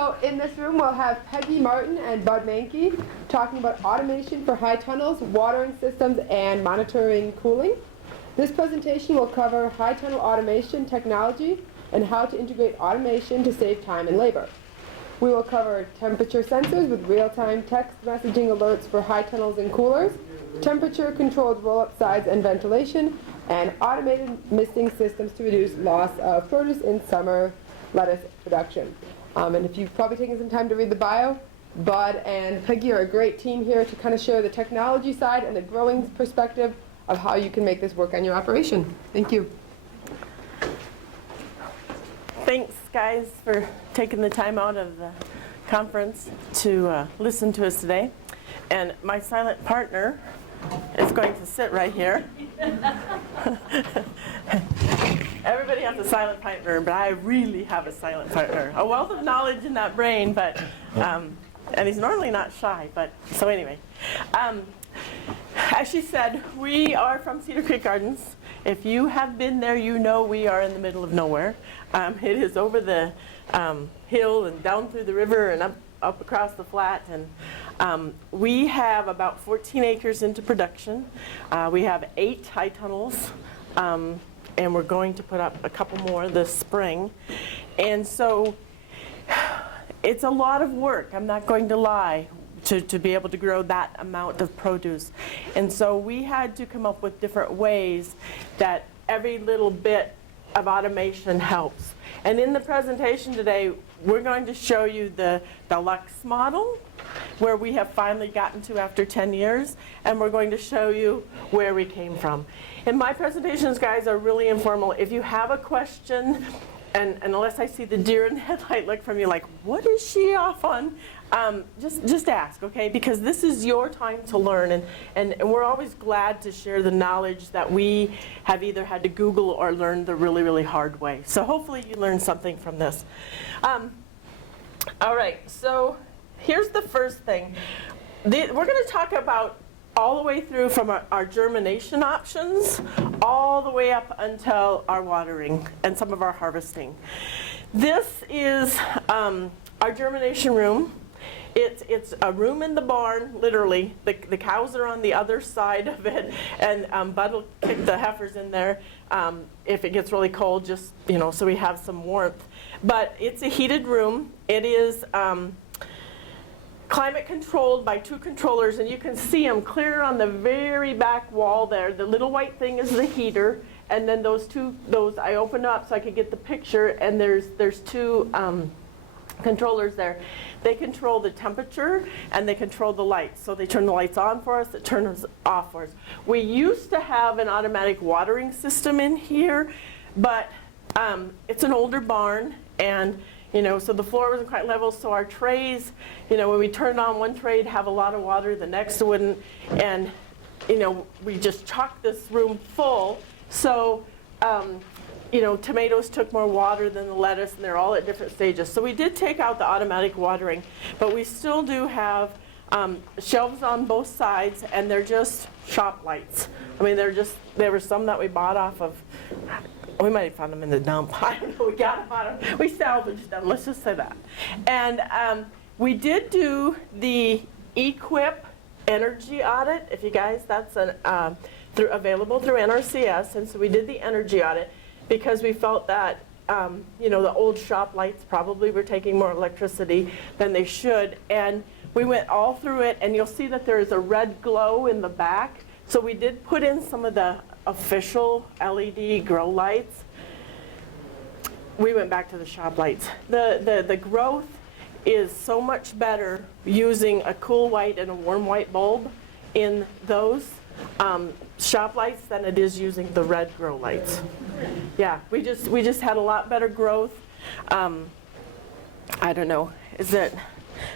So in this room we'll have Peggy Martin and Bud Manke talking about automation for high tunnels, watering systems, and monitoring cooling. This presentation will cover high tunnel automation technology and how to integrate automation to save time and labor. We will cover temperature sensors with real-time text messaging alerts for high tunnels and coolers, temperature-controlled roll-up sides and ventilation, and automated misting systems to reduce loss of produce in summer lettuce production. And if you've probably taken some time to read the bio, Bud and Peggy are a great team here to kind of share the technology side and the growing perspective of how you can make this work on your operation. Thank you. Thanks, guys, for taking the time out of the conference to listen to us today. And my silent partner is going to sit right here. Everybody has a silent partner, but I really have a silent partner. A wealth of knowledge in that brain, but and he's normally not shy. But so anyway, as she said, we are from Cedar Creek Gardens. If you have been there, you know we are in the middle of nowhere. It is over the hill and down through the river and up across the flat. And we have about 14 acres into production. We have 8 high tunnels, and we're going to put up a couple more this spring. And so it's a lot of work, I'm not going to lie, to be able to grow that amount of produce. And so we had to come up with different ways that every little bit of automation helps. And in the presentation today, we're going to show you the Lux model, where we have finally gotten to after 10 years, and we're going to show you where we came from. And my presentations, guys, are really informal. If you have a question, and unless I see the deer in the headlight look from you like, what is she off on? Just ask, okay? Because this is your time to learn, and we're always glad to share the knowledge that we have either had to Google or learn the really, really hard way. So hopefully you learned something from this. All right, so here's the first thing. We're going to talk about all the way through from our germination options all the way up until our watering and some of our harvesting. This is our germination room. It's a room in the barn, literally. The cows are on the other side of it, and Bud will kick the heifers in there if it gets really cold, just so we have some warmth. But it's a heated room. It is climate controlled by 2 controllers, and you can see them clear on the very back wall there. The little white thing is the heater, and then those I opened up so I could get the picture, and there's 2 controllers there. They control the temperature and they control the lights. So they turn the lights on for us, they turn us off for us. We used to have an automatic watering system in here, but it's an older barn, and so the floor wasn't quite level, so our trays, when we turned on one tray, it'd have a lot of water, the next wouldn't, and we just chocked this room full. So tomatoes took more water than the lettuce, and they're all at different stages. So we did take out the automatic watering, but we still do have shelves on both sides, and they're just shop lights. I mean, there were some that we bought off of, we might have found them in the dump. I don't know, we got them out of, we salvaged them, let's just say that. And we did do the EQIP energy audit, if you guys, that's available through NRCS, and so we did the energy audit, because we felt that the old shop lights probably were taking more electricity than they should. And we went all through it, and you'll see that there is a red glow in the back. So we did put in some of the official LED grow lights. We went back to the shop lights. The growth is so much better using a cool white and a warm white bulb in those shop lights than it is using the red grow lights. Yeah, we just had a lot better growth. I don't know,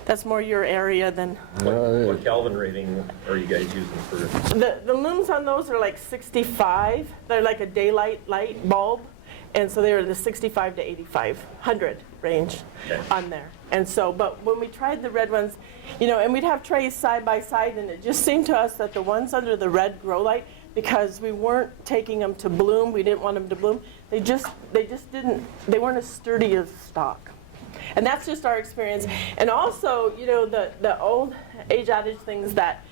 that's more your area than. What Kelvin rating are you guys using for? The looms on those are like 65. They're like a daylight light bulb, and so they're the 65 to 8500 range on there. And so, but when we tried the red ones, and we'd have trays side by side, and it just seemed to us that the ones under the red grow light, because we weren't taking them to bloom, we didn't want them to bloom, they weren't as sturdy as stock. And that's just our experience. And also, you know, the old age adage things that,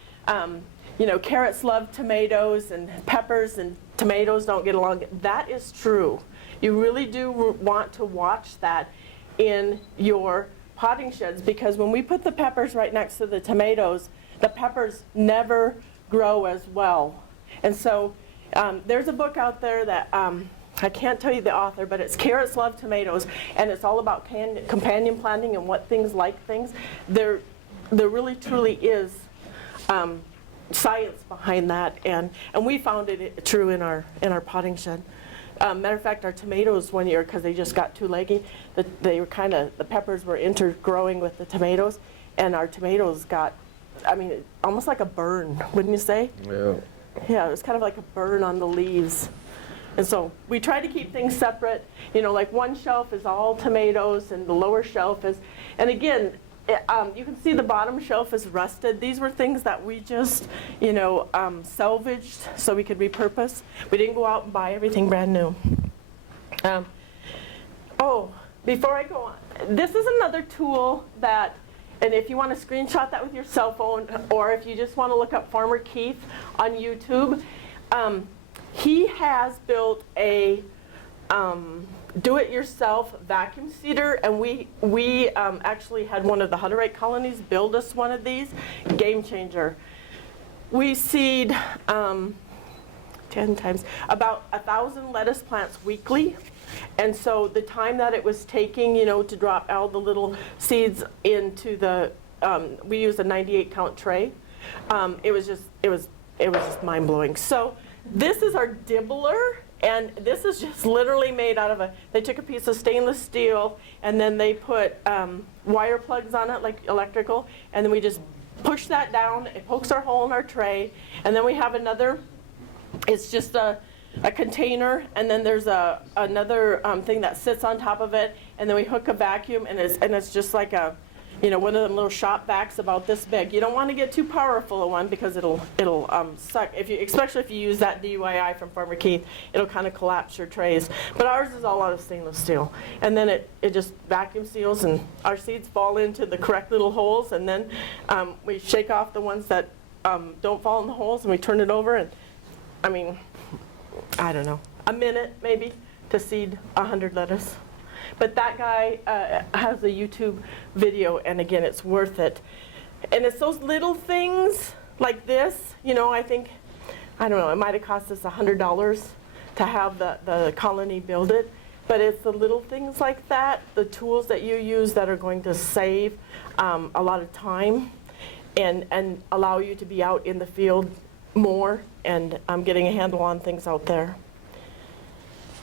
you know, carrots love tomatoes and peppers and tomatoes don't get along. That is true. You really do want to watch that in your potting sheds, because when we put the peppers right next to the tomatoes, the peppers never grow as well. And so there's a book out there that I can't tell you the author, but it's Carrots Love Tomatoes, and it's all about companion planting and what things like things. There really truly is science behind that, and we found it true in our potting shed. Matter of fact, our tomatoes one year, because they just got too leggy, they were the peppers were intergrowing with the tomatoes, and our tomatoes got, I mean, almost like a burn, wouldn't you say? Yeah. Yeah, it was kind of like a burn on the leaves. And so we try to keep things separate. You know, like one shelf is all tomatoes and the lower shelf is, and again, you can see the bottom shelf is rusted. These were things that we just, you know, salvaged so we could repurpose. We didn't go out and buy everything brand new. Before I go on, this is another tool that, and if you want to screenshot that with your cell phone, or if you just want to look up Farmer Keith on YouTube, he has built a do-it-yourself vacuum seeder, and we actually had one of the Hutterite colonies build us one of these. Game changer. We seed 10 times about 1,000 lettuce plants weekly, and so the time that it was taking, you know, to drop all the little seeds into the, we used a 98 count tray. It was just mind-blowing. So this is our dibbler. And this is just literally made out of they took a piece of stainless steel and then they put wire plugs on it, like electrical, and then we just push that down, it pokes our hole in our tray, and then we have another, it's just a container, and then there's another thing that sits on top of it, and then we hook a vacuum, and it's just like a, you know, one of them little shop vacs about this big. You don't want to get too powerful a one because it'll suck. Especially if you use that DIY from Farmer Keith, it'll kind of collapse your trays. But ours is all out of stainless steel, and then it just vacuum seals, and our seeds fall into the correct little holes, and then we shake off the ones that don't fall in the holes, and we turn it over, and I mean, I don't know, a minute maybe to seed 100 lettuce. But that guy has a YouTube video, and again, it's worth it. And it's those little things like this, you know, I think, I don't know, it might have cost us $100 to have the colony build it. But it's the little things like that, the tools that you use that are going to save a lot of time and allow you to be out in the field more and getting a handle on things out there.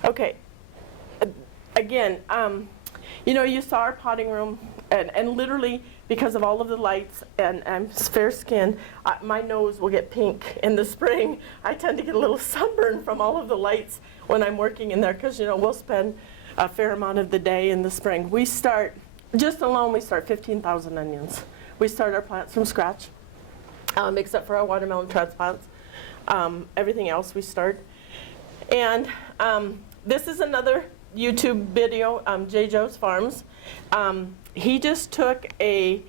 Okay. Again, you know, you saw our potting room, and literally because of all of the lights, and I'm fair skinned, my nose will get pink in the spring. I tend to get a little sunburn from all of the lights when I'm working in there, because, you know, we'll spend a fair amount of the day in the spring. We start, just alone, we start 15,000 onions. We start our plants from scratch, except for our watermelon transplants. Everything else we start. And this is another YouTube video, J. Joe's Farms. He just took a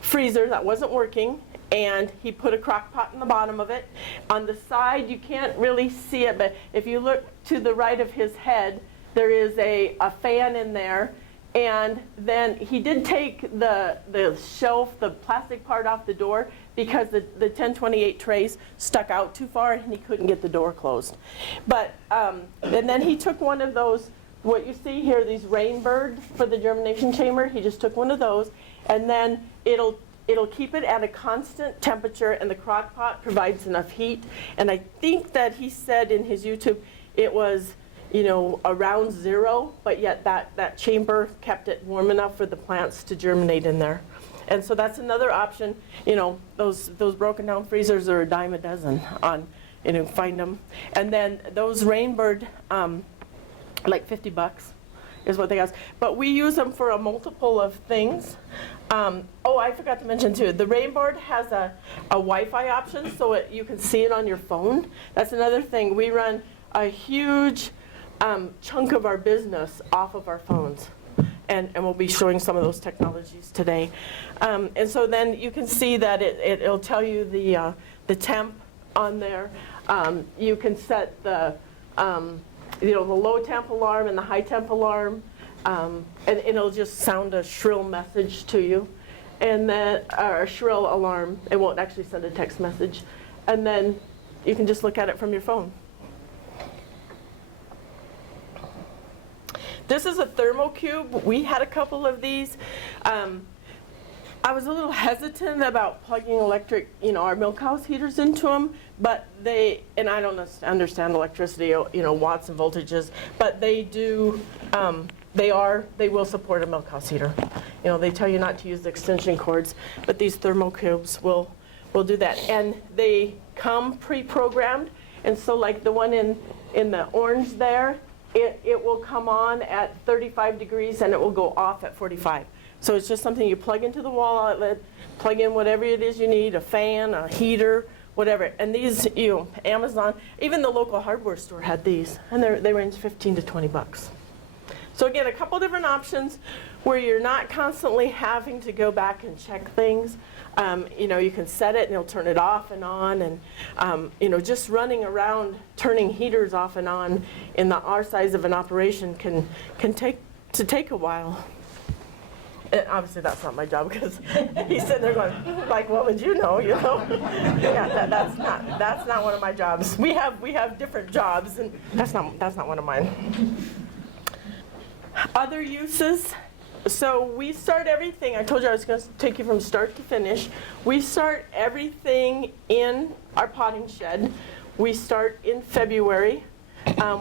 freezer that wasn't working, and he put a crock pot in the bottom of it. On the side, you can't really see it, but if you look to the right of his head, there is a fan in there. And then he did take the shelf, the plastic part off the door, because the 1028 trays stuck out too far and he couldn't get the door closed. But and then he took one of those, what you see here, these rainbird for the germination chamber. He just took one of those, and then it'll keep it at a constant temperature, and the crock pot provides enough heat. And I think that he said in his YouTube it was, you know, around 0, but yet that chamber kept it warm enough for the plants to germinate in there. And so that's another option. You know, those broken down freezers are a dime a dozen on, you know, find them. And then those rainbird, like $50 is what they cost. But we use them for a multiple of things. I forgot to mention too, the rainbird has a Wi-Fi option, so you can see it on your phone. That's another thing. We run a huge chunk of our business off of our phones. and we'll be showing some of those technologies today. And so then you can see that it'll tell you the temp on there. You can set the the low temp alarm and the high temp alarm, and it'll just sound a shrill message to you, and then or a shrill alarm. It won't actually send a text message, and then you can just look at it from your phone. This is a thermocube. We had a couple of these. I was a little hesitant about plugging our milk house heaters into them, but and I don't understand electricity, watts and voltages, but they do, they will support a milk house heater. They tell you not to use the extension cords, but these thermocubes will do that. And they come pre-programmed, and so like the one in the orange there, it will come on at 35 degrees and it will go off at 45. So it's just something you plug into the wall outlet, plug in whatever it is you need, a fan, a heater, whatever. And these, Amazon, even the local hardware store had these, and they range 15 to 20 bucks. So again, a couple different options where you're not constantly having to go back and check things. You can set it and it'll turn it off and on, and just running around turning heaters off and on in our size of an operation can take a while. And obviously that's not my job, because he's sitting there going, like, what would you know? Yeah, that's not one of my jobs. We have different jobs, and that's not one of mine. Other uses. So we start everything. I told you I was going to take you from start to finish. We start everything in our potting shed. We start in February.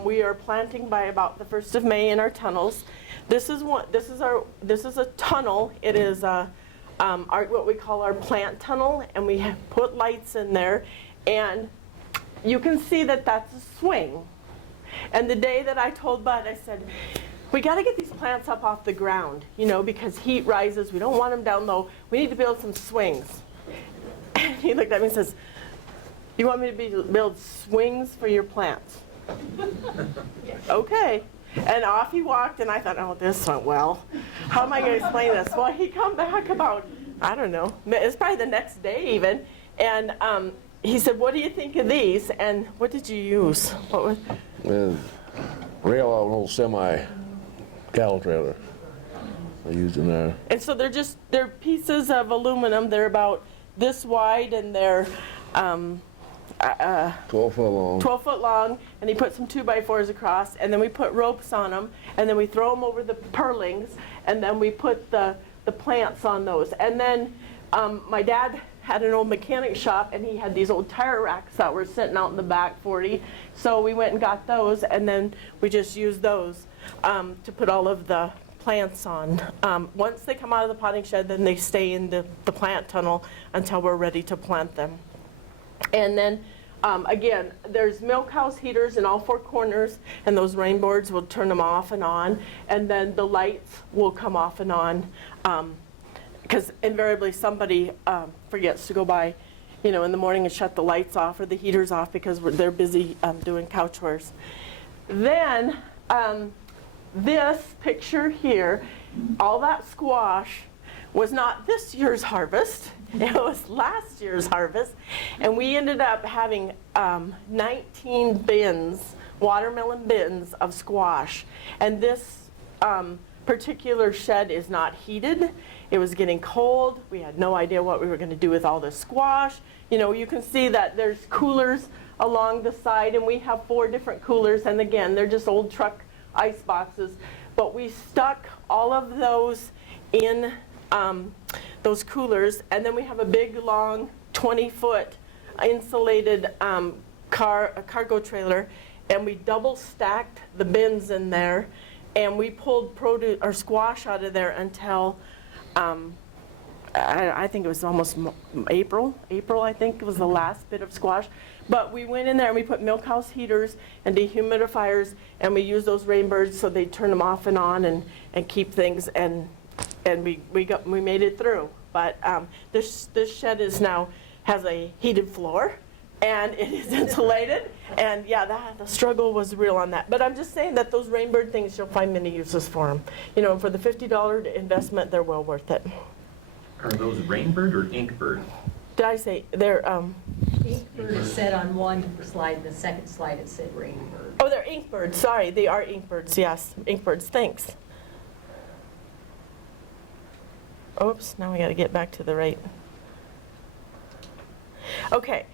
We are planting by about the 1st of May in our tunnels. This is a tunnel. It is what we call our plant tunnel, and we have put lights in there, and you can see that that's a swing. And the day that I told Bud, I said, we got to get these plants up off the ground, because heat rises. We don't want them down low. We need to build some swings. And he looked at me and says, you want me to build swings for your plants? Okay. And off he walked, and I thought, oh, this went well. How am I going to explain this? Well, he come back about, I don't know, it's probably the next day even, and he said, what do you think of these? And what did you use? What was? Rail out an old semi cattle trailer. I used in there. And so they're pieces of aluminum. They're about this wide, and they're 12 foot long. 12 foot long, and he put some 2x4s across, and then we put ropes on them, and then we throw them over the purlings, and then we put the plants on those. And then my dad had an old mechanic shop, and he had these old tire racks that were sitting out in the back 40. So we went and got those, and then we just used those to put all of the plants on. Once they come out of the potting shed, then they stay in the plant tunnel until we're ready to plant them. And then, again, there's milk house heaters in all 4 corners, and those rain boards will turn them off and on, and then the lights will come off and on, because invariably somebody forgets to go by, in the morning and shut the lights off or the heaters off because they're busy doing couch chores. Then, this picture here, all that squash was not this year's harvest. It was last year's harvest, and we ended up having 19 bins, watermelon bins of squash. And this particular shed is not heated. It was getting cold. We had no idea what we were going to do with all this squash. You can see that there's coolers along the side, and we have 4 different coolers, and again, they're just old truck ice boxes. But we stuck all of those in those coolers, and then we have a big long 20-foot insulated cargo trailer, and we double stacked the bins in there, and we pulled produce or squash out of there until I think it was almost April I think was the last bit of squash. But we went in there and we put milk house heaters and dehumidifiers, and we used those rainbirds so they turn them off and on and keep things, and we made it through. But this shed has a heated floor, and it is insulated. And yeah, the struggle was real on that. But I'm just saying that those rainbird things, you'll find many uses for them. You know, for the $50 investment, they're well worth it. Are those rainbird or inkbird? Did I say they're, Inkbird is said on one slide, the second slide it said rainbird. oh, they're inkbirds, sorry, they are inkbirds, yes, inkbirds, thanks. Oops, now we gotta get back to the right. Okay.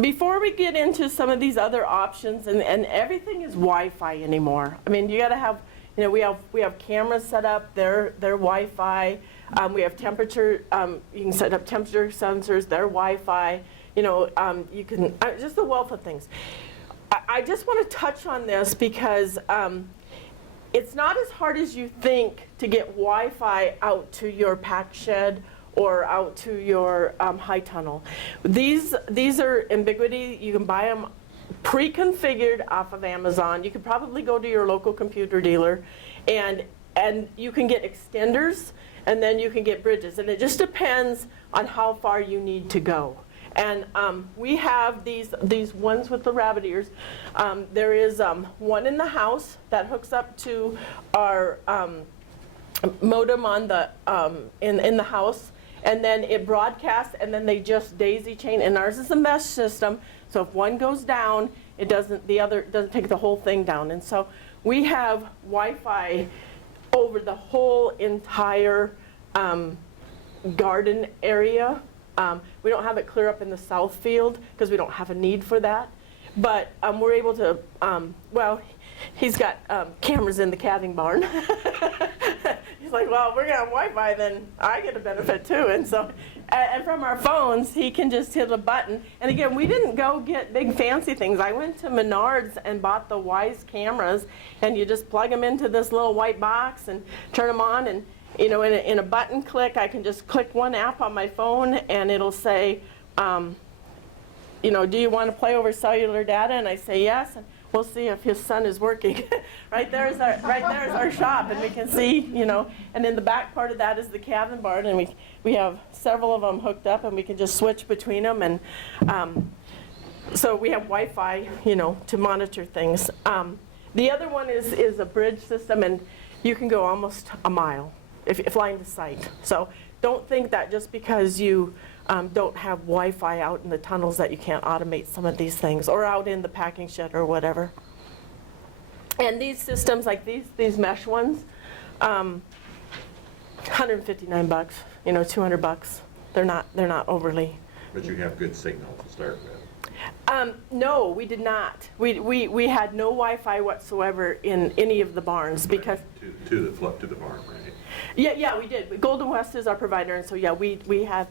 Before we get into some of these other options, and everything is Wi-Fi anymore. I mean, you gotta have, you know, we have cameras set up, they're Wi-Fi. We have temperature, you can set up temperature sensors, they're Wi-Fi. You know, you can, just a wealth of things. I just want to touch on this because it's not as hard as you think to get Wi-Fi out to your pack shed or out to your high tunnel. These are Ambiguity. You can buy them pre-configured off of Amazon. You could probably go to your local computer dealer, and you can get extenders, and then you can get bridges, and it just depends on how far you need to go. And we have these ones with the rabbit ears. There is one in the house that hooks up to our modem on the in the house, and then it broadcasts, and then they just daisy chain. And ours is a mesh system, so if one goes down, the other doesn't take the whole thing down. And so we have Wi-Fi over the whole entire garden area. We don't have it clear up in the south field because we don't have a need for that. But we're able to, well, he's got cameras in the calving barn. He's like, well, if we're going to have Wi-Fi, then I get a benefit too. And so, and from our phones, he can just hit a button. And again, we didn't go get big fancy things. I went to Menards and bought the Wise cameras, and you just plug them into this little white box and turn them on. And you know, in a button click, I can just click one app on my phone, and it'll say, you know, do you want to play over cellular data? And I say yes, and we'll see if his son is working. Right there is our shop, and we can see, you know, and in the back part of that is the calving barn, and we have several of them hooked up, and we can just switch between them, and so we have Wi-Fi, you know, to monitor things. The other one is a bridge system, and you can go almost a mile if flying to sight. So don't think that just because you don't have Wi-Fi out in the tunnels that you can't automate some of these things, or out in the packing shed or whatever. And these systems, like these mesh ones, $159, you know, $200. They're not overly. But you have good signal to start with. No, we did not. We had no Wi-Fi whatsoever in any of the barns because To the barn, right? Yeah, we did. Golden West is our provider, and so yeah, we have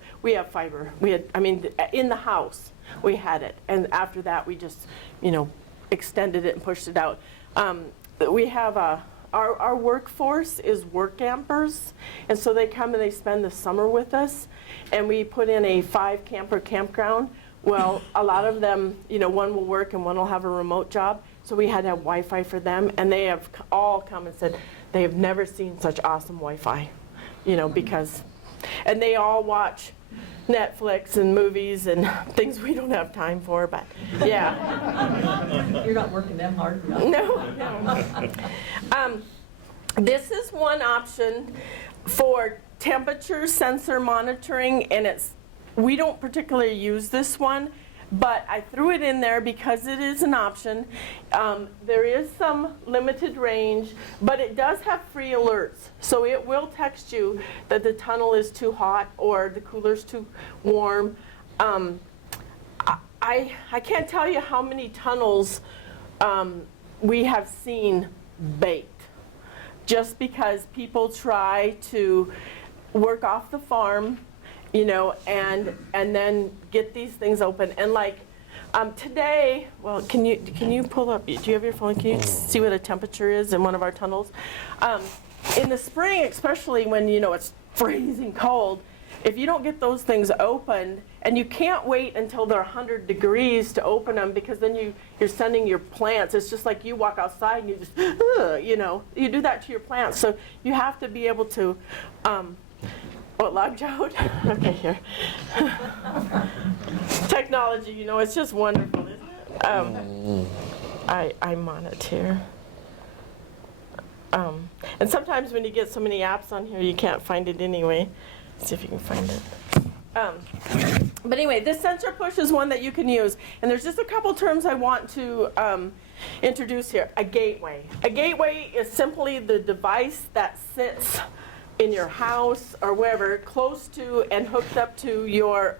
fiber. We had, I mean, in the house we had it, and after that we just, you know, extended it and pushed it out. We have our workforce is work campers, and so they come and they spend the summer with us, and we put in a 5-camper campground. Well, a lot of them, you know, one will work and one will have a remote job, so we had to have Wi-Fi for them, and they have all come and said they have never seen such awesome Wi-Fi, you know, because, and they all watch Netflix and movies and things we don't have time for, but yeah. You're not working them hard enough. No. This is one option for temperature sensor monitoring, and we don't particularly use this one, but I threw it in there because it is an option. There is some limited range, but it does have free alerts. So it will text you that the tunnel is too hot or the cooler's too warm. I can't tell you how many tunnels we have seen baked just because people try to work off the farm, you know, and then get these things open. And like today, well, can you pull up, do you have your phone? Can you see what the temperature is in one of our tunnels? In the spring, especially when, you know, it's freezing cold, if you don't get those things opened, and you can't wait until they're 100 degrees to open them, because then you're sending your plants. It's just like you walk outside and you just, you know, you do that to your plants. So you have to be able to What, logged out? Okay, here. Technology, you know, it's just wonderful, isn't it? I'm on it here. And sometimes when you get so many apps on here, you can't find it anyway. Let's see if you can find it. But anyway, this sensor push is one that you can use. And there's just a couple terms I want to introduce here. A gateway. A gateway is simply the device that sits in your house or wherever, close to and hooked up to your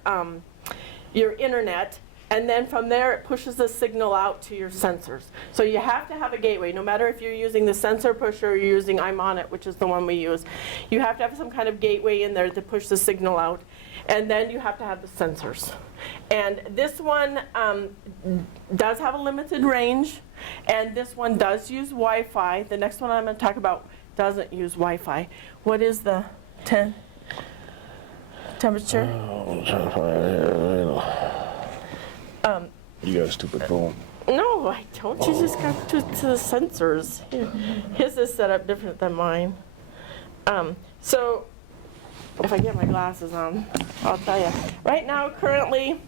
internet. And then from there, it pushes a signal out to your sensors. So you have to have a gateway, no matter if you're using the sensor pusher or you're using I'm on it, which is the one we use. You have to have some kind of gateway in there to push the signal out. And then you have to have the sensors. And this one does have a limited range. And this one does use Wi-Fi. The next one I'm going to talk about doesn't use Wi-Fi. What is the temperature? You got a stupid phone. No, I don't. You just got to the sensors. Here. His is set up different than mine. So if I get my glasses on, I'll tell you. Right now, currently,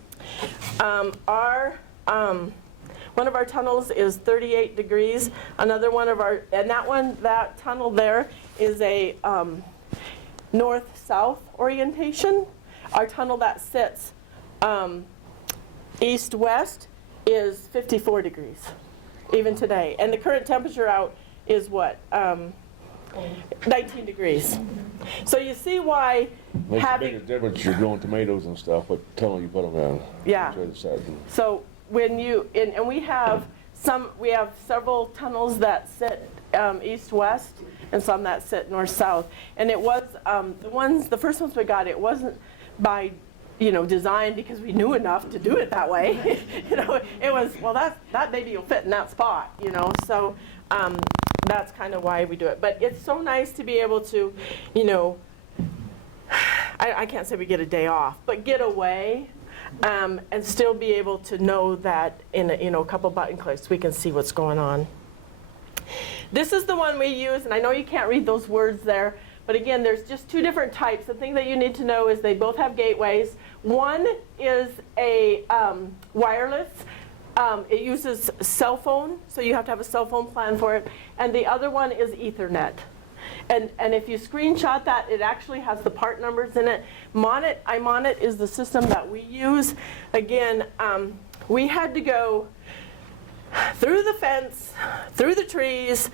one of our tunnels is 38 degrees. Another one of our, and that tunnel there is a north-south orientation. Our tunnel that sits east-west is 54 degrees, even today. And the current temperature out is what? 19 degrees. So you see why Makes a having... bigger difference you're growing tomatoes and stuff, what tunnel you put them in. Yeah. Try to decide. So when you, and we have several tunnels that sit east-west and some that sit north-south. And it was, the first ones we got, it wasn't by design because we knew enough to do it that way. It was, well, that baby will fit in that spot, So that's kind of why we do it. But it's so nice to be able to, I can't say we get a day off, but get away and still be able to know that in a couple button clicks we can see what's going on. This is the one we use, and I know you can't read those words there, but again, there's just two different types. The thing that you need to know is they both have gateways. One is a wireless. It uses cell phone, so you have to have a cell phone plan for it. And the other one is Ethernet. And if you screenshot that, it actually has the part numbers in it. I'm on it is the system that we use. Again, we had to go through the fence, through the trees,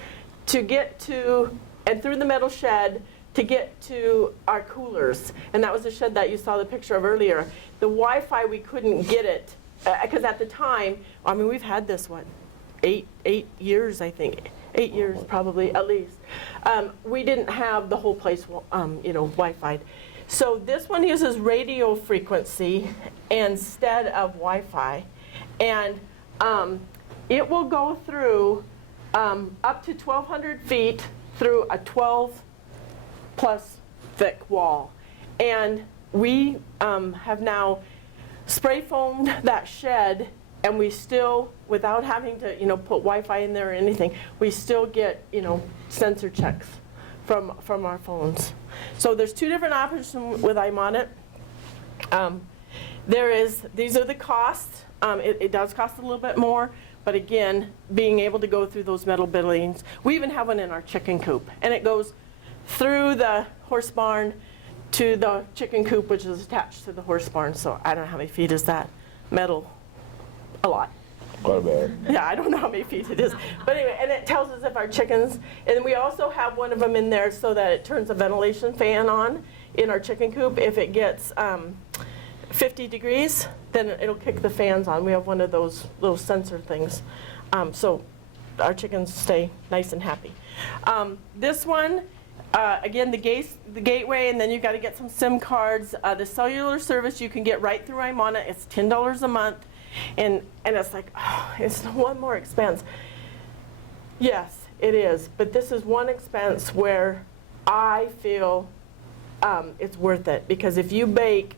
to get to, and through the metal shed, to get to our coolers. And that was the shed that you saw the picture of earlier. The Wi-Fi, we couldn't get it, because at the time, we've had this, 8 years, I think. 8 years, probably, at least. We didn't have the whole place, Wi-Fi. So this one uses radio frequency instead of Wi-Fi. And it will go through up to 1,200 feet through a 12-plus thick wall. And we have now spray foamed that shed, and we still, without having to put Wi-Fi in there or anything, we still get sensor checks from our phones. So there's two different options with I'm on it. These are the costs. It does cost a little bit more, but again, being able to go through those metal buildings. We even have one in our chicken coop, and it goes through the horse barn to the chicken coop, which is attached to the horse barn. So I don't know how many feet is that metal. A lot. Quite a bit. Yeah, I don't know how many feet it is. But anyway, and it tells us if our chickens, and we also have one of them in there so that it turns a ventilation fan on in our chicken coop. If it gets 50 degrees, then it'll kick the fans on. We have one of those little sensor things. So our chickens stay nice and happy. This one, again, the gateway, and then you've got to get some SIM cards. The cellular service you can get right through I'm on it. It's $10 a month. And it's like, oh, it's one more expense. Yes, it is. But this is one expense where I feel it's worth it. Because if you bake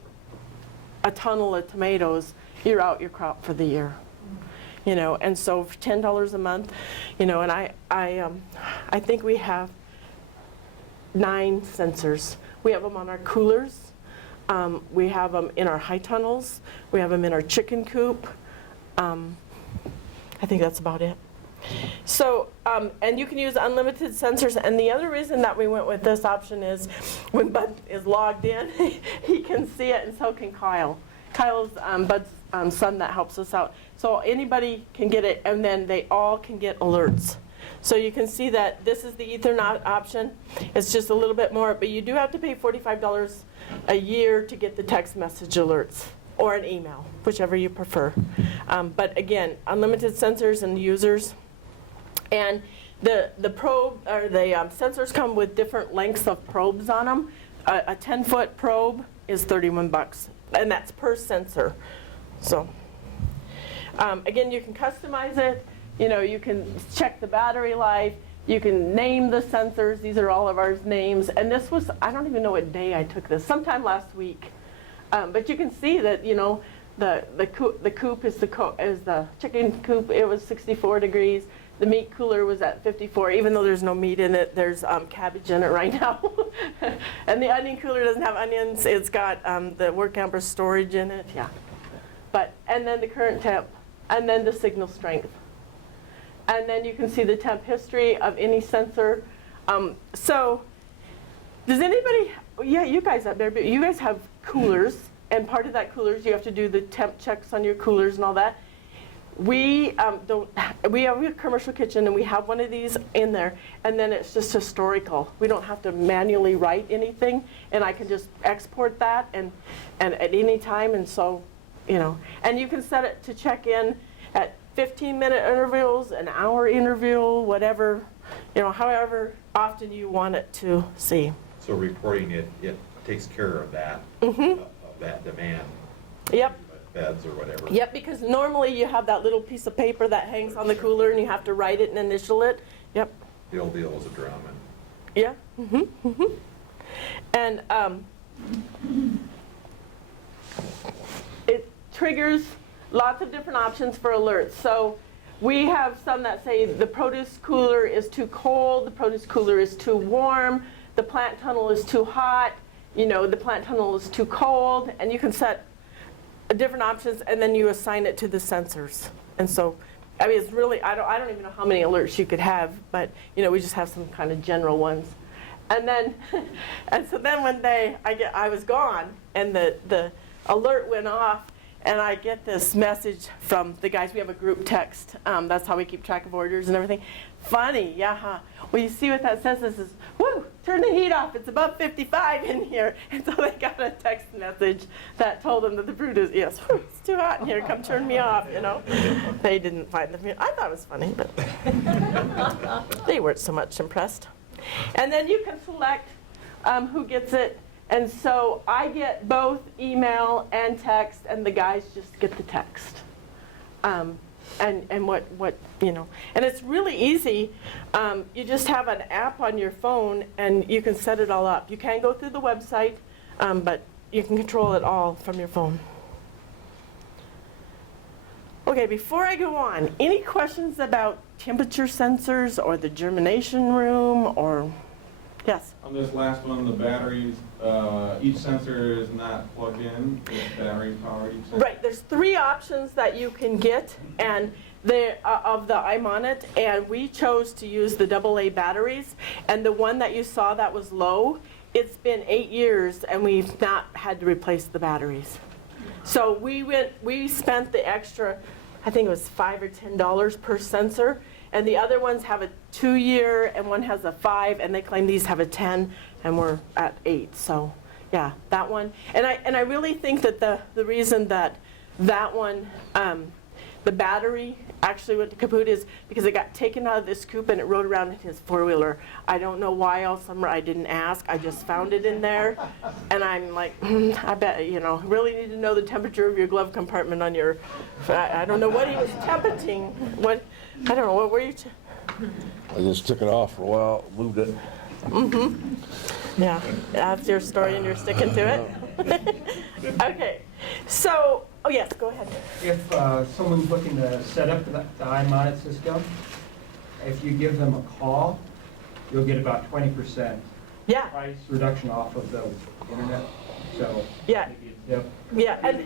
a tunnel of tomatoes, you're out your crop for the year. And so for $10 a month, and I think we have 9 sensors. We have them on our coolers. We have them in our high tunnels. We have them in our chicken coop. I think that's about it. So, and you can use unlimited sensors. And the other reason that we went with this option is when Bud is logged in, he can see it, and so can Kyle. Kyle's Bud's son that helps us out. So anybody can get it, and then they all can get alerts. So you can see that this is the Ethernet option. It's just a little bit more, but you do have to pay $45 a year to get the text message alerts, or an email, whichever you prefer. But again, unlimited sensors and users. And the probe, or the sensors come with different lengths of probes on them. A 10-foot probe is $31, and that's per sensor. So again, you can customize it. You know, you can check the battery life. You can name the sensors. These are all of our names. And this was, I don't even know what day I took this, sometime last week. But you can see that, you know, the coop is the chicken coop. It was 64 degrees. The meat cooler was at 54. Even though there's no meat in it, there's cabbage in it right now. And the onion cooler doesn't have onions. It's got the work camper storage in it. Yeah. And then the current temp, and then the signal strength. And then you can see the temp history of any sensor. So does anybody, yeah, you guys out there, but you guys have coolers, and part of that coolers, you have to do the temp checks on your coolers and all that. We we have a commercial kitchen, and we have one of these in there, and then it's just historical. We don't have to manually write anything, and I can just export that and at any time, and so, you know. And you can set it to check in at 15-minute intervals, an hour interval, whatever, you know, however often you want it to see. So reporting it takes care of that, Mm-hmm. of that demand. Yep. Beds or whatever. Yep, because normally you have that little piece of paper that hangs on the cooler, and you have to write it and initial it. Yep. The old deal was a drum and. Yeah. Mm-hmm. Mm-hmm. And it triggers lots of different options for alerts. So we have some that say the produce cooler is too cold, the produce cooler is too warm, the plant tunnel is too hot, you know, the plant tunnel is too cold, and you can set different options, and then you assign it to the sensors. And so, I mean, it's really, I don't even know how many alerts you could have, but, you know, we just have some kind of general ones. And then, and so then one day I was gone, and the alert went off, and I get this message from the guys. We have a group text. That's how we keep track of orders and everything. Funny, yeah, huh? Well, you see what that says? It says, whoo, turn the heat off. It's above 55 in here. And so they got a text message that told them that the fruit is, yes, whew, it's too hot in here. Come turn me off, you know. They didn't find the, I thought it was funny, but they weren't so much impressed. And then you can select who gets it. And so I get both email and text, and the guys just get the text. And what you know, and it's really easy. You just have an app on your phone, and you can set it all up. You can go through the website, but you can control it all from your phone. Okay, before I go on, any questions about temperature sensors or the germination room, or yes? On this last one, the batteries, each sensor is not plugged in, it's battery powered each sensor? Right, there's 3 options that you can get, and of the I'm on it, and we chose to use the AA batteries, and the one that you saw that was low, it's been 8 years, and we've not had to replace the batteries. So we spent the extra, I think it was $5 or $10 per sensor, and the other ones have a 2-year, and one has a 5, and they claim these have a 10, and we're at 8. So, yeah, that one. And I really think that the reason that one, the battery actually went to kaput is because it got taken out of this coop and it rode around in his 4-wheeler. I don't know why all summer I didn't ask. I just found it in there, and I'm like, I bet, you know, really need to know the temperature of your glove compartment on your. I don't know what he was temperating. What. I don't know, what were you? I just took it off for a while, moved it. Mm-hmm. Yeah, that's your story and you're sticking to it? Okay, so, oh yes, go ahead. If someone's looking to set up the iMonitor system, if you give them a call, you'll get about 20%. Yeah. price reduction off of the internet, so. Yeah. Yep. Yeah, and,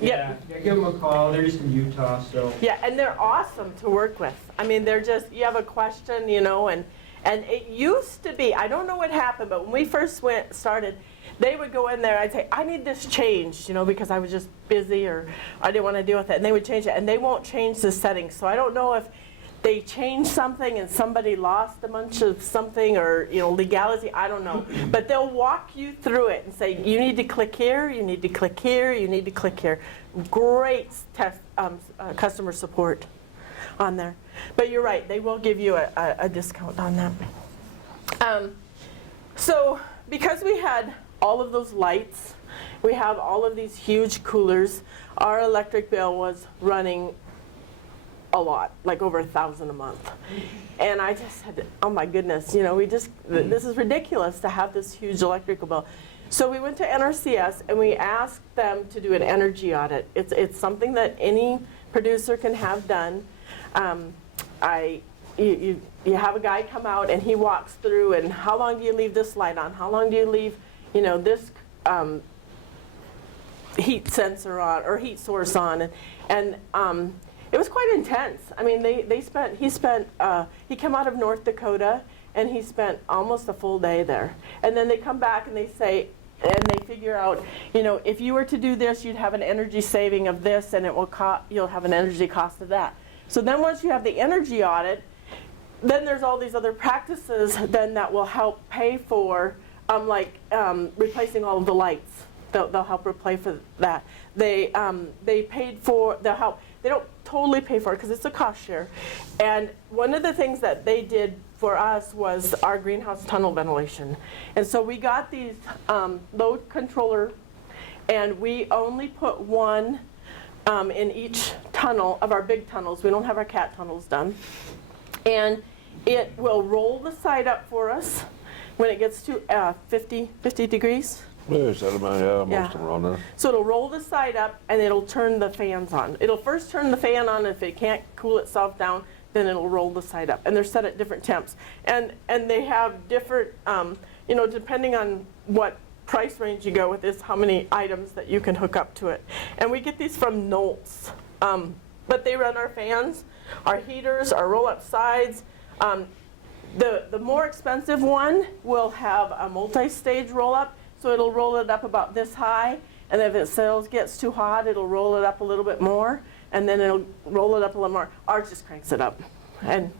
yeah. Yeah, give them a call, they're just in Utah, so. Yeah, and they're awesome to work with. I mean, they're just, you have a question, you know, and it used to be, I don't know what happened, but when we first started, they would go in there, I'd say, I need this changed, you know, because I was just busy or I didn't want to deal with it, and they would change it, and they won't change the settings. So I don't know if they changed something and somebody lost a bunch of something or, you know, legality, I don't know. But they'll walk you through it and say, you need to click here, you need to click here, you need to click here. Great customer support on there. But you're right, they will give you a discount on that. So because we had all of those lights, we have all of these huge coolers, our electric bill was running a lot, like over $1,000 a month. And I just said, oh my goodness, you know, this is ridiculous to have this huge electrical bill. So we went to NRCS and we asked them to do an energy audit. It's something that any producer can have done. You have a guy come out and he walks through, and how long do you leave this light on? How long do you leave, you know, this heat sensor on or heat source on? And it was quite intense. I mean, he came out of North Dakota and he spent almost a full day there. And then they come back and they say, and they figure out, you know, if you were to do this, you'd have an energy saving of this, and you'll have an energy cost of that. So then once you have the energy audit, then there's all these other practices then that will help pay for, replacing all of the lights. They'll help replace for that. They paid for, they'll help. They don't totally pay for it because it's a cost share. And one of the things that they did for us was our greenhouse tunnel ventilation. And so we got these load controller, and we only put one in each tunnel of our big tunnels. We don't have our cat tunnels done. And it will roll the side up for us when it gets to 50 degrees. Yes, that amount, yeah, Yeah. most of them are on there. So it'll roll the side up and it'll turn the fans on. It'll first turn the fan on. If it can't cool itself down, then it'll roll the side up. And they're set at different temps. And they have different, you know, depending on what price range you go with, is how many items that you can hook up to it. And we get these from Knowles. But they run our fans, our heaters, our roll-up sides. The more expensive one will have a multi-stage roll-up. So it'll roll it up about this high, and if it gets too hot, it'll roll it up a little bit more, and then it'll roll it up a little more. Ours just cranks it up, and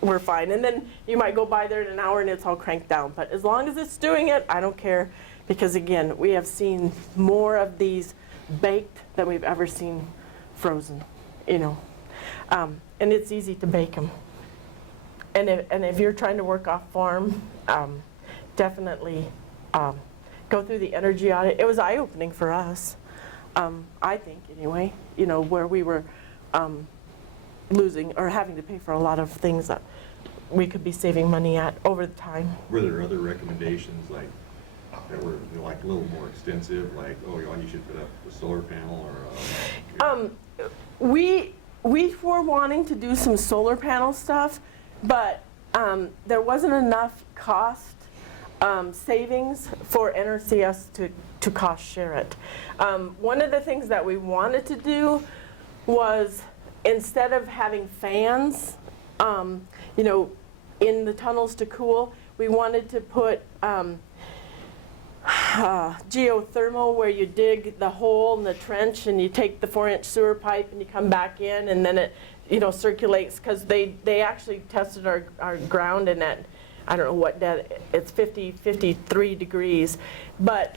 we're fine. And then you might go by there in an hour and it's all cranked down. But as long as it's doing it, I don't care, because again, we have seen more of these baked than we've ever seen frozen, you know. And it's easy to bake them. And if you're trying to work off farm, definitely go through the energy audit. It was eye-opening for us, I think anyway, you know, where we were losing or having to pay for a lot of things that we could be saving money at over the time. Were there other recommendations that were, you know, like a little more extensive, like, oh, you should put up a solar panel or We were wanting to do some solar panel stuff, but there wasn't enough cost savings for NRCS to cost share it. One of the things that we wanted to do was, instead of having fans, you know, in the tunnels to cool, we wanted to put geothermal, where you dig the hole in the trench and you take the 4-inch sewer pipe and you come back in, and then it, you know, circulates, because they actually tested our ground, and at, I don't know what that, it's 53 degrees. But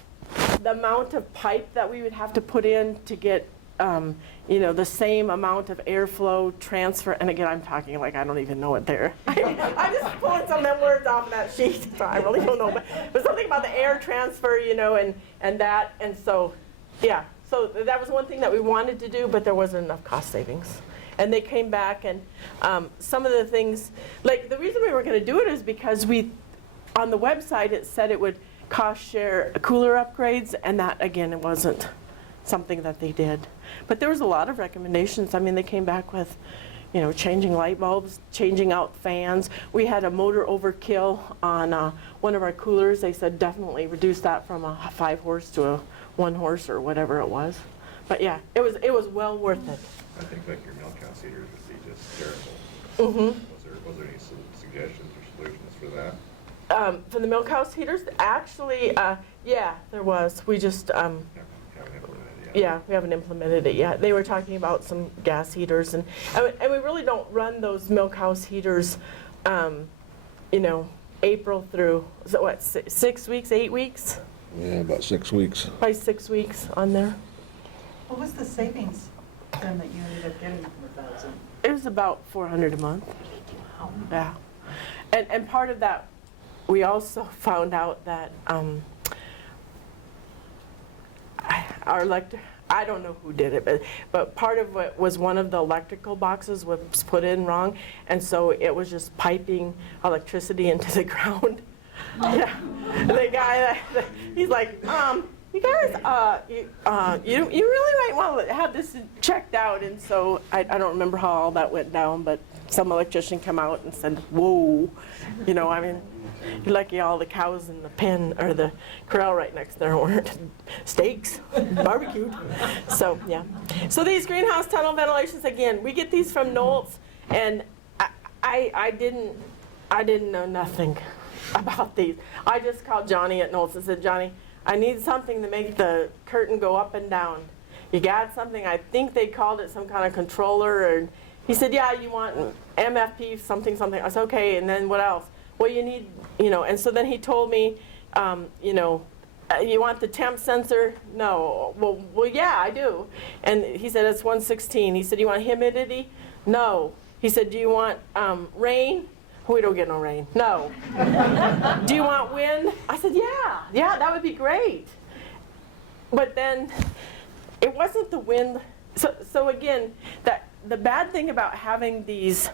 the amount of pipe that we would have to put in to get, you know, the same amount of airflow transfer, and again, I'm talking like I don't even know it there. I'm just pulling some of them words off of that sheet, so I really don't know. But something about the air transfer, you know, and that, and so, yeah. So that was one thing that we wanted to do, but there wasn't enough cost savings. And they came back, and some of the things, like the reason we were going to do it is because on the website it said it would cost share cooler upgrades, and that, again, it wasn't something that they did. But there was a lot of recommendations. I mean, they came back with, you know, changing light bulbs, changing out fans. We had a motor overkill on one of our coolers. They said definitely reduce that from a 5-horse to a 1-horse or whatever it was. But yeah, it was well worth it. I think like your milk house heaters would be just terrible. Mm-hmm. Was there any suggestions or solutions for that? For the milk house heaters, actually, yeah, there was. We just, Haven't implemented it yet. yeah, we haven't implemented it yet. They were talking about some gas heaters, and we really don't run those milk house heaters, you know, April through, is it what, 6 weeks, 8 weeks? Yeah, about 6 weeks. Probably 6 weeks on there. What was the savings then that you ended up getting from 1,000? It was about $400 a month. Yeah. And part of that, we also found out that I don't know who did it, but part of it was one of the electrical boxes was put in wrong, and so it was just piping electricity into the ground. Yeah. The guy, he's like, you guys, you really might want to have this checked out. And so I don't remember how all that went down, but some electrician came out and said, whoa, you know, I mean, you're lucky all the cows in the pen or the corral right next there weren't steaks, barbecued. So yeah. So these greenhouse tunnel ventilations, again, we get these from Knowles, and I didn't know nothing about these. I just called Johnny at Knowles and said, Johnny, I need something to make the curtain go up and down. You got something? I think they called it some kind of controller. Or he said, yeah, you want MFP something, something. I said, okay, and then what else? Well, you need, you know, and so then he told me, you know, you want the temp sensor? No. Well, yeah, I do. And he said, it's 116. He said, you want humidity? No. He said, do you want rain? We don't get no rain. No. Do you want wind? I said, yeah, that would be great. But then it wasn't the wind. So again, the bad thing about having these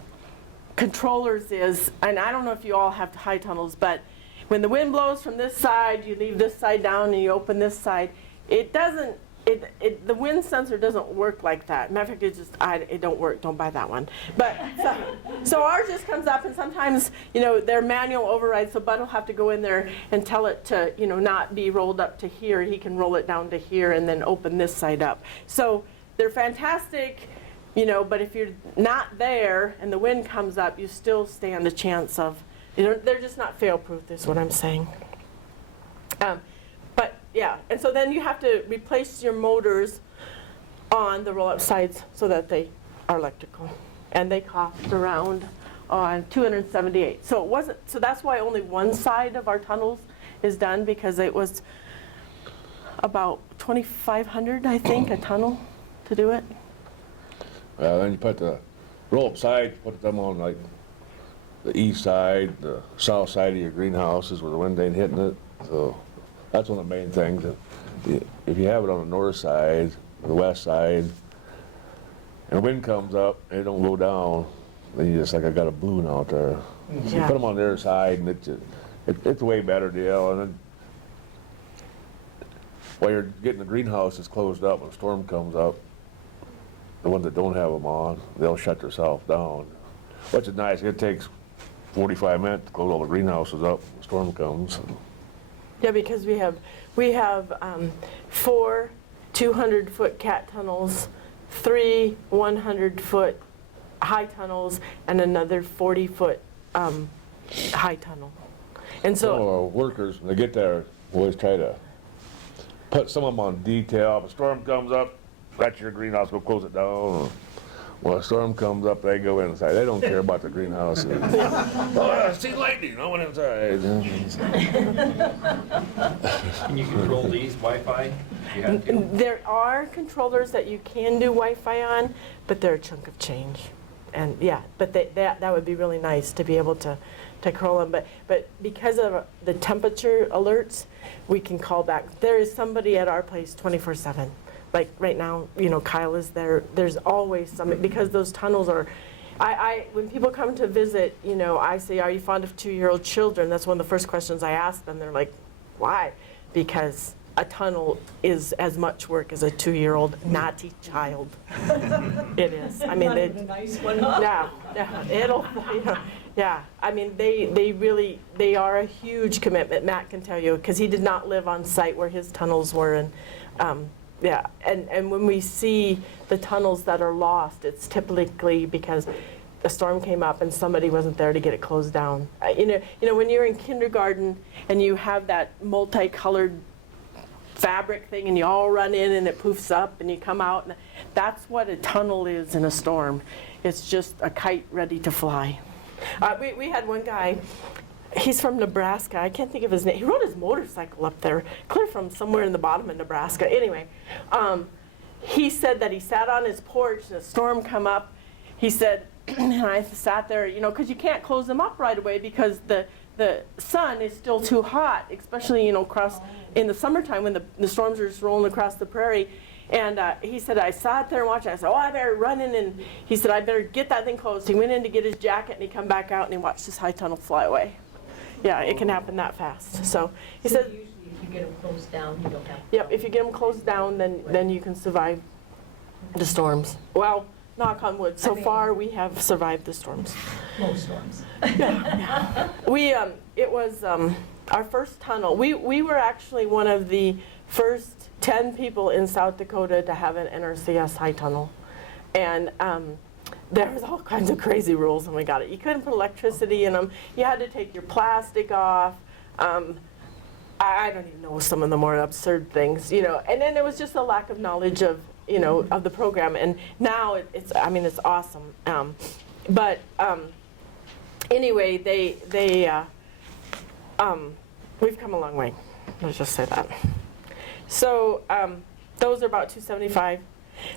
controllers is, and I don't know if you all have high tunnels, but when the wind blows from this side, you leave this side down and you open this side, it doesn't, the wind sensor doesn't work like that. Matter of fact, it don't work. Don't buy that one. But so ours just comes up, and sometimes, you know, they're manual overrides. So Bud will have to go in there and tell it to, you know, not be rolled up to here. He can roll it down to here and then open this side up. So they're fantastic, you know. But if you're not there and the wind comes up, you still stand a chance of, you know, they're just not fail-proof. Is what I'm saying. Yeah, and so then you have to replace your motors on the roll-up sides so that they are electrical, and they cost around $278. So it wasn't. So that's why only one side of our tunnels is done, because it was about $2,500, I think, a tunnel to do it. Then you put the roll-up sides, put them on like the east side, the south side of your greenhouses where the wind ain't hitting it. So that's one of the main things. If you have it on the north side, or the west side, and the wind comes up and it don't go down, then you just like, I got a balloon out there. So you put them on their side, and it's a way better deal. And then while you're getting the greenhouses closed up, when a storm comes up, the ones that don't have them on, they'll shut themselves down, which is nice. It takes 45 minutes to close all the greenhouses up when the storm comes. Yeah, because we have 4 200-foot cat tunnels, 3 100-foot high tunnels, and another 40-foot high tunnel. And so our workers, when they get there, we always try to put some of them on detail. If a storm comes up, that's your greenhouse, go close it down. When a storm comes up, they go inside. They don't care about the greenhouses. Oh, I see lightning. I went inside. Can you control these Wi-Fi? You have to? there are controllers that you can do Wi-Fi on, but they're a chunk of change. And yeah, but that would be really nice to be able to control them. But because of the temperature alerts, we can call back. There is somebody at our place 24/7. Like right now, you know, Kyle is there. There's always somebody, because those tunnels are, when people come to visit, you know, I say, are you fond of 2-year-old children? That's one of the first questions I ask them. They're like, why? Because a tunnel is as much work as a 2-year-old naughty child. It is. I mean, Not even a nice one, huh? yeah, it'll, yeah. I mean, they really, they are a huge commitment, Matt can tell you, because he did not live on site where his tunnels were, and, yeah, and when we see the tunnels that are lost, it's typically because a storm came up and somebody wasn't there to get it closed down. You know, when you're in kindergarten and you have that multicolored fabric thing and you all run in and it poofs up and you come out, and that's what a tunnel is in a storm. It's just a kite ready to fly. We had one guy, he's from Nebraska, I can't think of his name. He rode his motorcycle up there, clear from somewhere in the bottom of Nebraska. Anyway, he said that he sat on his porch and a storm come up. He said, and I sat there, you know, because you can't close them up right away because the sun is still too hot, especially, you know, across in the summertime when the storms are just rolling across the prairie. And he said, I sat there and watched it. I said, oh, I better run in. And he said, I better get that thing closed. He went in to get his jacket and he come back out and he watched this high tunnel fly away. Yeah, it can happen that fast. So he said, usually if you get them closed down, you don't have to. yep, if you get them closed down, then you can survive the storms. Well, knock on wood, so far we have survived the storms. Most storms. We, it was our first tunnel. We were actually one of the first 10 people in South Dakota to have an NRCS high tunnel. And there was all kinds of crazy rules when we got it. You couldn't put electricity in them. You had to take your plastic off. I don't even know some of the more absurd things, you know. And then there was just a lack of knowledge of, you know, of the program. And now it's, I mean, it's awesome. Anyway, we've come a long way. Let's just say that. So those are about $275.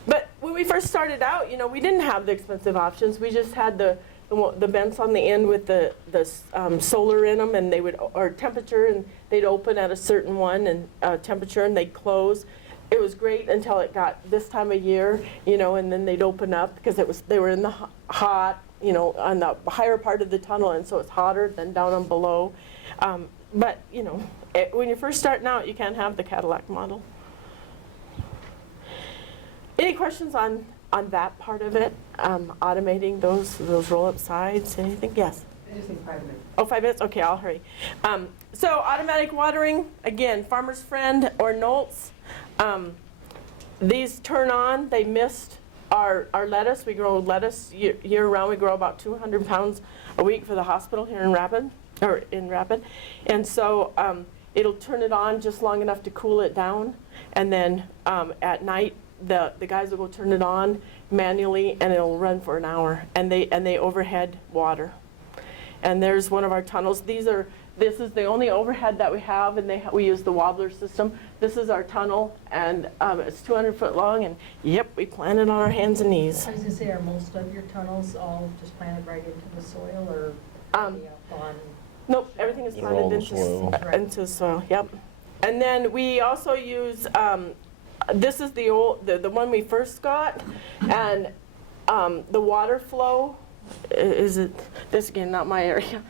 But when we first started out, you know, we didn't have the expensive options. We just had the vents on the end with the solar in them, and they would, or temperature, and they'd open at a certain one, and temperature, and they'd close. It was great until it got this time of year, you know, and then they'd open up because they were in the hot, you know, on the higher part of the tunnel, and so it's hotter than down on below. But, you know, when you're first starting out, you can't have the Cadillac model. Any questions on that part of it? Automating those roll-up sides, anything? Yes? I just need 5 minutes. Oh, 5 minutes? Okay, I'll hurry. So automatic watering, again, Farmer's Friend or Nolts. These turn on, they mist our lettuce. We grow lettuce year-round. We grow about 200 pounds a week for the hospital here in Rapid. And so it'll turn it on just long enough to cool it down. And then at night, the guys will go turn it on manually, and it'll run for an hour. And they overhead water. And there's one of our tunnels. This is the only overhead that we have, and we use the wobbler system. This is our tunnel, and it's 200 foot long, and yep, we planted on our hands and knees. I was gonna say, are most of your tunnels all just planted right into the soil, or are they up on? Nope, everything is They're all planted in the soil. into soil, yep. And then we also use, this is the one we first got, and the water flow, this again, not my area.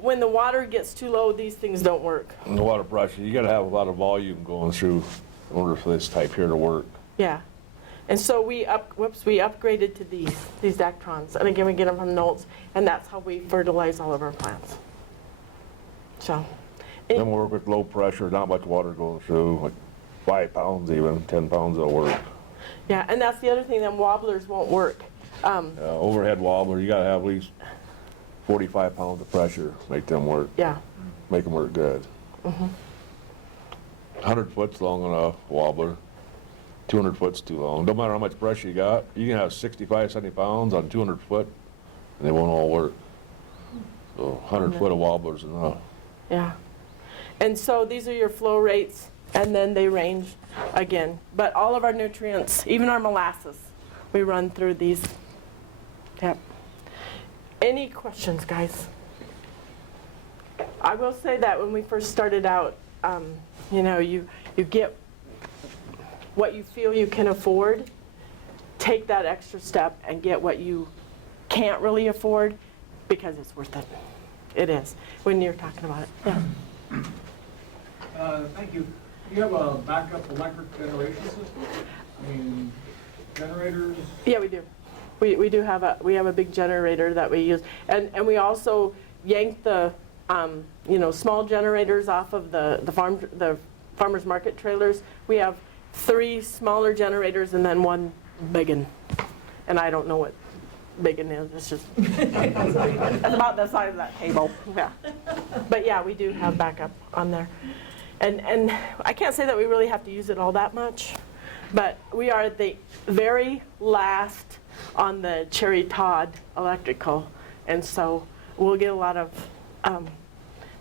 When the water gets too low, these things don't work. And the water pressure, you gotta have a lot of volume going through in order for this type here to work. Yeah. And so we upgraded to these Dactrons. And again, we get them from Nolts, and that's how we fertilize all of our plants. So. Then we'll work with low pressure, not much water going through, like 5 pounds even, 10 pounds will work. Yeah, and that's the other thing, them wobblers won't work. Overhead wobbler, you gotta have at least 45 pounds of pressure, make them work. Yeah. Make them work good. 100 foot's long enough, wobbler. 200 foot's too long. No matter how much pressure you got, you can have 65, 70 pounds on 200 foot, and they won't all work. So 100 foot of wobbler's enough. Yeah. And so these are your flow rates, and then they range again. But all of our nutrients, even our molasses, we run through these. Yep. Any questions, guys? I will say that when we first started out, you know, you get what you feel you can afford, take that extra step and get what you can't really afford, because it's worth it. It is, when you're talking about it. Yeah. Thank you. You have a backup electric generation system? I mean, generators? Yeah, we do. We do have a big generator that we use, and we also yank the small generators off of the farmers market trailers. We have 3 smaller generators and then 1 big one, and I don't know what big one is. It's just it's about the size of that table. Yeah, but yeah, we do have backup on there, and I can't say that we really have to use it all that much, but we are at the very last on the Cherry Todd electrical, and so we'll get a lot of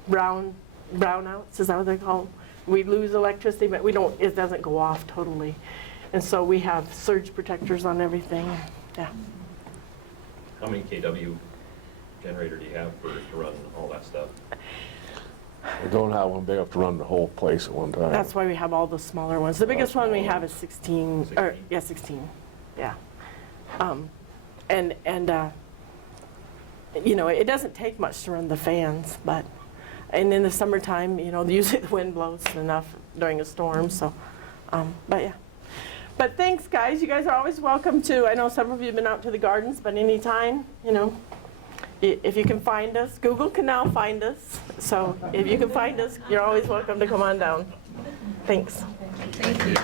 brownouts. Is that what they call them? We lose electricity, but it doesn't go off totally, and so we have surge protectors on everything. Yeah. How many kW generator do you have to run all that stuff? We don't have one big enough to run the whole place at one time. That's why we have all the smaller ones. The biggest one we have is 16. 16. Yeah. It doesn't take much to run the fans, and in the summertime, usually the wind blows enough during a storm. So, but yeah. But thanks, guys. You guys are always welcome to. I know some of you have been out to the gardens, but anytime, if you can find us, Google can now find us. So if you can find us, you're always welcome to come on down. Thanks. Thank you.